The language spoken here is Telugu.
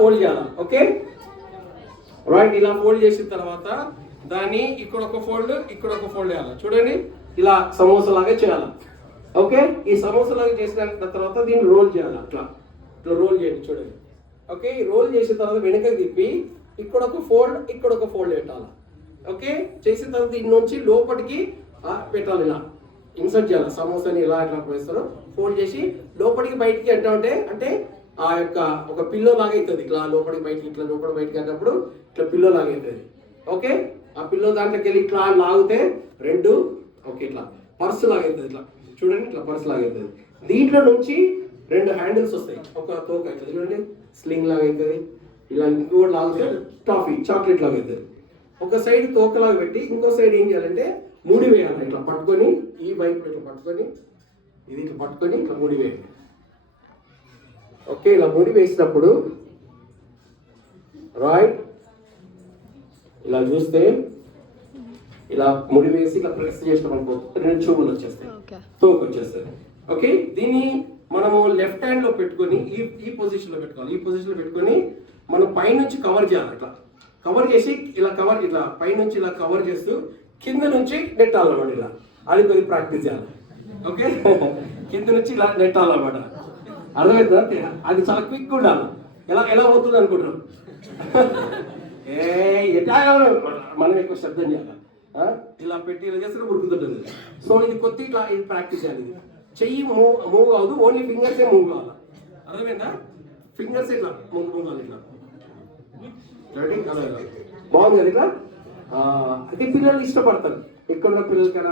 ఫోల్డ్ చేయాలి. Okay right. ఇలా ఫోల్డ్ చేసిన తర్వాత దాన్ని ఇక్కడ ఒక ఫోల్డ్ ఇక్కడ ఒక ఫోల్డ్ చేయాలి. చూడండి ఇలా సమోసా లాగా చేయాలి. ఓకే ఈ సమోసా లాగా చేసిన తర్వాత దీన్ని రోల్ చేయాలి. అట్లా ఇట్లా రోల్ చేయండి. చూడండి ఓకే ఈ రోల్ చేసిన తర్వాత వెనకకి తిప్పి ఇక్కడ ఒక ఫోల్డ్ ఇక్కడ ఒక ఫోల్డ్ పెట్టాలి. ఓకే చేసిన తర్వాత దీని నుంచి లోపలికి పెట్టాలి. ఇలా ఇన్సర్ట్ చేయాలి. సమోసాని ఇలా ఇట్లా వేస్తారు. ఫోల్డ్ చేసి లోపలికి బయటికి అంటే ఆ యొక్క ఒక పిల్లో లాగా అవుతుంది. ఇట్లా లోపలికి బయటికి ఇట్లా లోపలికి బయటికి అన్నప్పుడు ఇట్లా పిల్లో లాగా అవుతుంది. ఓకే ఆ పిల్లో దాంట్లోకి వెళ్ళి ఇట్లా లాగితే రెండు ఓకే ఇట్లా పర్సు లాగా అవుతుంది. ఇట్లా చూడండి ఇట్లా పర్సు లాగా అవుతుంది. దీంట్లో నుంచి రెండు హ్యాండిల్స్ వస్తాయి. ఒక తోక అవుతుంది చూడండి స్లింగ్ లాగా అవుతుంది. ఇలా ఇంకోటి లాగితే చాక్లెట్ లాగా అవుతుంది. ఒక సైడ్ తోకలాగా పెట్టి ఇంకో సైడ్ ఏం చేయాలంటే ముడి వేయాలి. ఇట్లా పట్టుకొని ఈ వైపు ఇట్లా పట్టుకొని ఇది ఇట్లా పట్టుకొని ఇట్లా ముడి వేయాలి. ఓకే ఇలా ముడి వేసినప్పుడు రైట్ ఇలా చూస్తే ఇలా ముడి వేసి ఇలా ప్రెస్ చేసినాం అనుకో రెండు చూపులు వచ్చేస్తాయి. తోక వచ్చేస్తుంది. ఓకే దీన్ని మనము లెఫ్ట్ హ్యాండ్ లో పెట్టుకొని ఈ పొజిషన్ లో పెట్టుకోవాలి. ఈ పొజిషన్ లో పెట్టుకొని మనం పైనుంచి కవర్ చేయాలి. ఇట్లా కవర్ చేసి ఇలా కవర్ ఇట్లా పైనుంచి ఇలా కవర్ చేస్తూ కింద నుంచి నెట్టాలన్నమాట. ఇలా అది కొద్దిగా ప్రాక్టీస్ చేయాలి. ఓకే కింద నుంచి ఇలా నెట్టాలన్నమాట. అర్థమవుతుందా? అది చాలా క్విక్ ఉండాలి. ఎలా అవుతుంది అనుకుంటున్నాం? ఎట్లా మనం ఎక్కువ శబ్దం చేయాలి. ఇలా పెట్టి ఇలా చేస్తే ఉరుకుతుంటుంది. సో ఇది కొద్ది ఇట్లా ఇది ప్రాక్టీస్ చేయాలి. ఇది చెయ్యి మూవ్ కావద్దు, ఓన్లీ ఫింగర్సే మూవ్ కావాలి. అర్థమైందా? ఫింగర్స్ ఇట్లా మూవ్ కావాలి. ఇట్లా బాగుంది కదా ఇట్లా. అది పిల్లలు ఇష్టపడతారు. ఇక్కడ ఉన్న పిల్లలకి